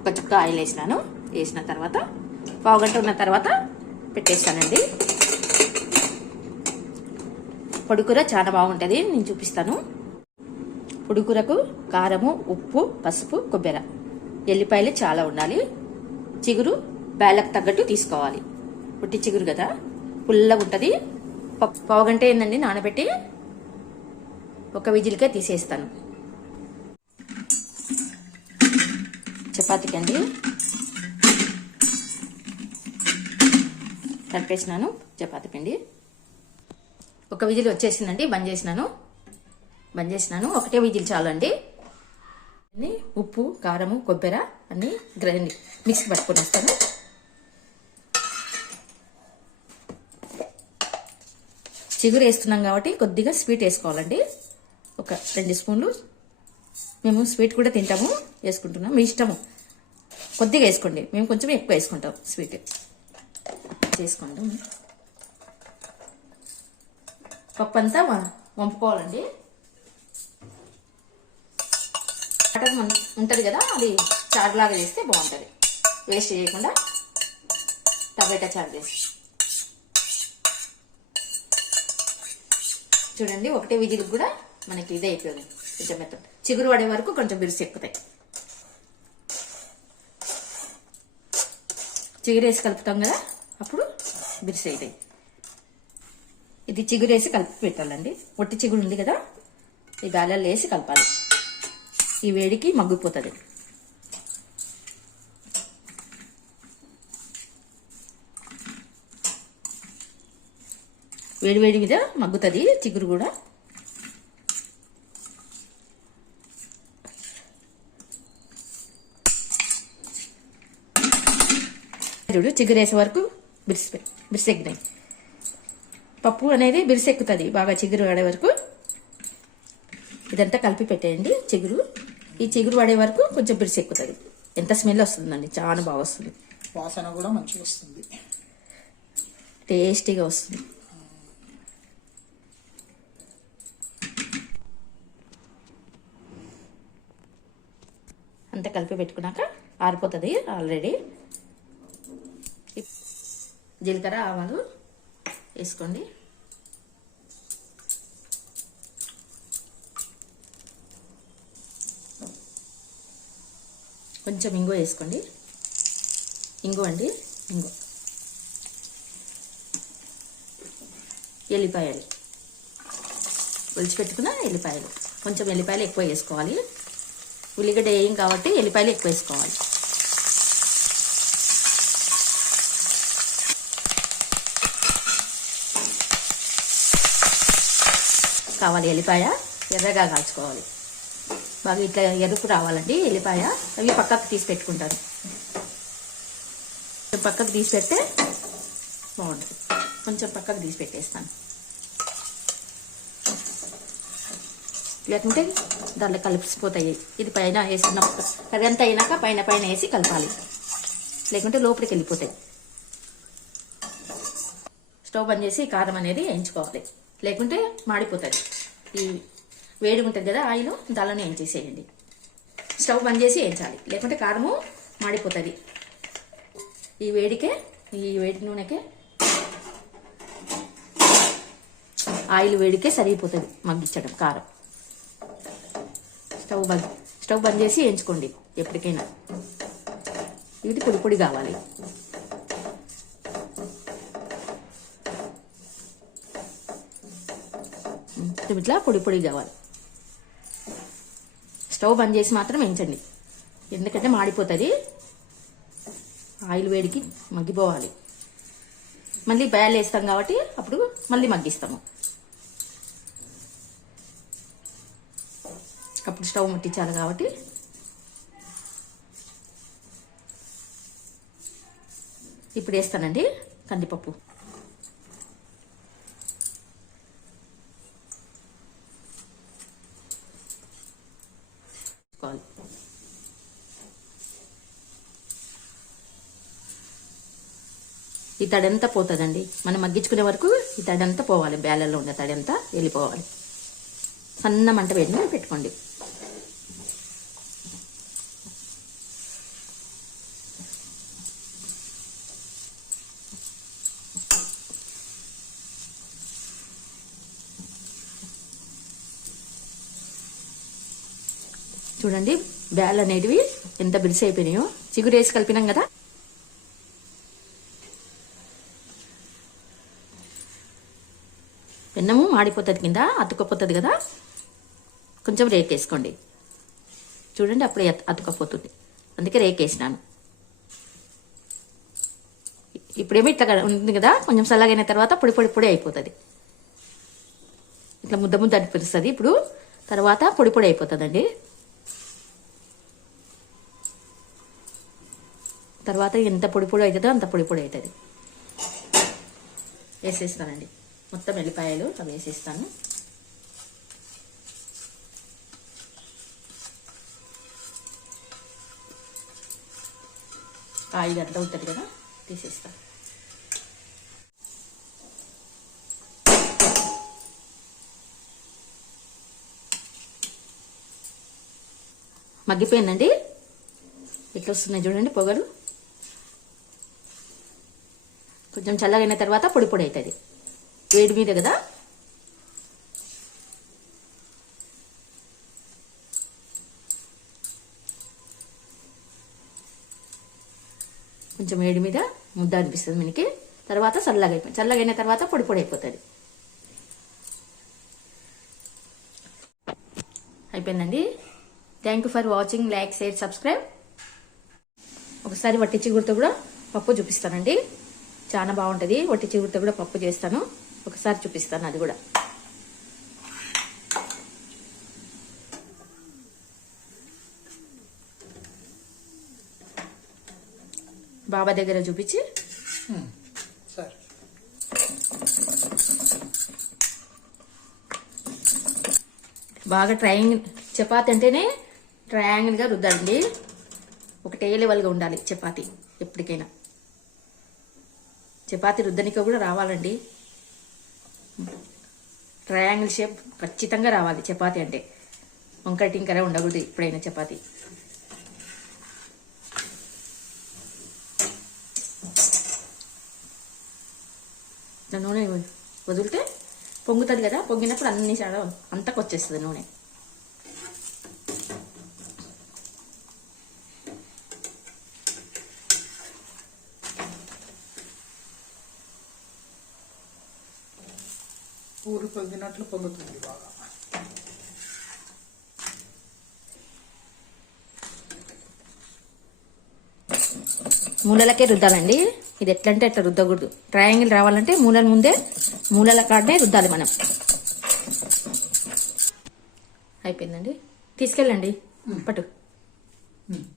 ఒక్క చుక్క ఆయిల్ వేసినాను. వేసిన తర్వాత పావుగంట ఉన్న తర్వాత పెట్టేస్తానండి. పొడికూర చాలా బాగుంటుంది, నేను చూపిస్తాను. పొడికూరకు కారము, ఉప్పు, పసుపు, కొబ్బరి, ఎల్లిపాయలు చాలా ఉండాలి. చిగురు బేళ్ళకు తగ్గట్టు తీసుకోవాలి. పుట్టి చిగురు కదా, పుల్లగా ఉంటుంది. పావుగంట ఏందండి నానబెట్టి ఒక విజిల్కే తీసేస్తాను. చపాతీకి అండి కలిపేసినాను చపాతీ పిండి. ఒక విజిల్ వచ్చేసిందండి, బంద్ చేసినాను. ఒకటే విజిల్ చాలండి. ఉప్పు, కారము, కొబ్బరి అన్నీ గ్రైండ్ మిక్సీ పట్టుకొని వస్తాను. చిగురు వేస్తున్నాం కాబట్టి కొద్దిగా స్వీట్ వేసుకోవాలండి. ఒక 2 స్పూన్లు. మేము స్వీట్ కూడా తింటాము, వేసుకుంటున్నాం. మీ ఇష్టము, కొద్దిగా వేసుకోండి. మేము కొంచెం ఎక్కువ వేసుకుంటాం స్వీట్. చేసుకుంటాం. పప్పు అంతా వంపుకోవాలండి. మటన్ ఉంటుంది కదా, అది చారులాగా చేస్తే బాగుంటుంది. వేస్ట్ చేయకుండా టమాటా చారు చేసి చూడండి. ఒకటే విజిల్ కూడా మనకి ఇదే అయిపోయింది. కొంచెం మెత్తగా చిగురు పడే వరకు కొంచెం బిరుసు ఎక్కుతాయి. చిగురు వేసి కలుపుతాం కదా, అప్పుడు బిరుసు అవుతాయి. ఇది చిగురు వేసి కలిపి పెట్టాలండి. ఒట్టి చిగురు ఉంది కదా, ఈ గాలల్లో వేసి కలపాలి. ఈ వేడికి మగ్గిపోతుంది. వేడి మీద మగ్గుతుంది చిగురు కూడా. చిగురు వేసే వరకు బిరిసెక్కినాయి. పప్పు అనేది బిరిసెక్కుతుంది బాగా చిగురు పడే వరకు. ఇదంతా కలిపి పెట్టేయండి. ఈ చిగురు పడే వరకు కొంచెం బిరిసెక్కుతుంది. ఎంత స్మెల్ వస్తుందండి, చాలా బాగా వస్తుంది. వాసన కూడా మంచిగా వస్తుంది, టేస్టీగా వస్తుంది. అంతా కలిపి పెట్టుకున్నాక ఆరిపోతుంది ఆల్రెడీ. జీలకర్ర, ఆవాలు వేసుకోండి. కొంచెం ఇంగు వేసుకోండి. ఇంగు ఎల్లిపాయలు ఒలిచిపెట్టుకున్న ఎల్లిపాయలు. కొంచెం ఎల్లిపాయలు ఎక్కువ వేసుకోవాలి. ఉల్లిగడ్డ వేయం కాబట్టి ఎల్లిపాయలు ఎక్కువ వేసుకోవాలి. ఎల్లిపాయ ఎర్రగా కాల్చుకోవాలి. బాగా ఇట్లా ఎరుపు రావాలండి ఎల్లిపాయ. అవి పక్కకు తీసి పెట్టుకుంటారు. పక్కకు తీసి పెడితే బాగుంటుంది. కొంచెం పక్కకు తీసి పెట్టేస్తాను. లేకుంటే దాంట్లో కలిసిపోతాయి. ఇది పైన వేసినప్పుడు కర్రీ అంతా అయినాక పైన వేసి కలపాలి, లేకుంటే లోపలికి వెళ్ళిపోతాయి. స్టవ్ బంద్ చేసి కారం అనేది వేయించుకోవాలి, లేకుంటే మాడిపోతుంది. ఈ వేడి ఉంటుంది కదా ఆయిల్, దానిలోనే వేయించేసేయండి. స్టవ్ బంద్ చేసి వేయించాలి, లేకుంటే కారము మాడిపోతుంది. ఈ వేడి నూనెకే, ఆయిల్ వేడికే సరిగిపోతుంది మగ్గించడం కారం. స్టవ్ బంద్ చేసి వేయించుకోండి ఎప్పటికైనా. ఇది పొడి కావాలి. ఇట్లా పొడి కావాలి. స్టవ్ బంద్ చేసి మాత్రం వేయించండి, ఎందుకంటే మాడిపోతుంది. ఆయిల్ వేడికి మగ్గిపోవాలి. మళ్ళీ బయాలు వేస్తాం కాబట్టి అప్పుడు మళ్ళీ మగ్గిస్తాము. అప్పుడు స్టవ్ ముట్టించాలి కాబట్టి. ఇప్పుడు వేస్తానండి కందిపప్పు. ఈ తడంతా పోతుందండి. మనం మగ్గించుకునే వరకు ఈ తడంతా పోవాలి. బేలల్లో ఉండే తడంతా వెళ్ళిపోవాలి. సన్న మంట పెట్టుకోండి. చూడండి బ్యాల్ అనేటివి ఎంత బిరిసి అయిపోయినాయో, చిగురు వేసి కలిపినాం కదా. పెన్నము మాడిపోతుంది, కింద అతుక్కపోతుంది కదా, కొంచెం రేకేసుకోండి. చూడండి అప్పుడే అతుక్కపోతుంది, అందుకే రేకేసినాను. ఇప్పుడేమో ఇట్లా ఉంది కదా, కొంచెం చల్లగైన తర్వాత పొడి పొడి పొడి అయిపోతుంది. ఇట్లా ముద్ద ముద్ద అనిపిస్తుంది. ఇప్పుడు తర్వాత పొడి పొడి అయిపోతుందండి. తర్వాత ఎంత పొడి పొడి అవుతుందో అంత పొడి పొడి అవుతుంది. వేసేస్తానండి మొత్తం ఎల్లిపాయలు అవి వేసేస్తాను. ఆయిల్ అంతా ఉంటుంది కదా, తీసేస్తాను. మగ్గిపోయిందండి, ఇట్లా వస్తున్నాయి చూడండి పొగలు. కొంచెం చల్లగైన తర్వాత పొడి పొడి అవుతుంది, వేడి మీద కదా. కొంచెం వేడి మీద ముద్ద అనిపిస్తుంది మనకి. తర్వాత చల్లగైన తర్వాత పొడి పొడి అయిపోతుంది. అయిపోయిందండి. Thank you for watching. Like, share, subscribe. ఒకసారి వట్టి చిగురుతో కూడా పప్పు చూపిస్తానండి, చాలా బాగుంటుంది. వట్టి చిగురుతో కూడా పప్పు చేస్తాను, ఒకసారి చూపిస్తాను అది కూడా. బాబా దగ్గర చూపించి సరే. బాగా చపాతి అంటేనే ట్రయాంగిల్గా రుద్దండి. ఒకటే లెవెల్గా ఉండాలి చపాతి. ఎప్పటికైనా చపాతి రుద్దనిక కూడా రావాలండి. ట్రయాంగిల్ షేప్ ఖచ్చితంగా రావాలి చపాతి అంటే. వంకర టింకర ఉండకూడదు ఎప్పుడైనా చపాతి. నూనె వదిలితే పొంగుతుంది కదా, పొంగినప్పుడు అన్ని అంతకు వచ్చేస్తుంది నూనె. పూరి పొంగినట్లు పొంగుతుంది బాగా. మూలలకే రుద్దాలండి. ఇది ఎట్లా అంటే అట్లా రుద్దకూడదు. ట్రయాంగిల్ రావాలంటే మూలల ముందే, మూలల కాడనే రుద్దాలి మనం. అయిపోయిందండి, తీసుకెళ్ళండి పట్టు.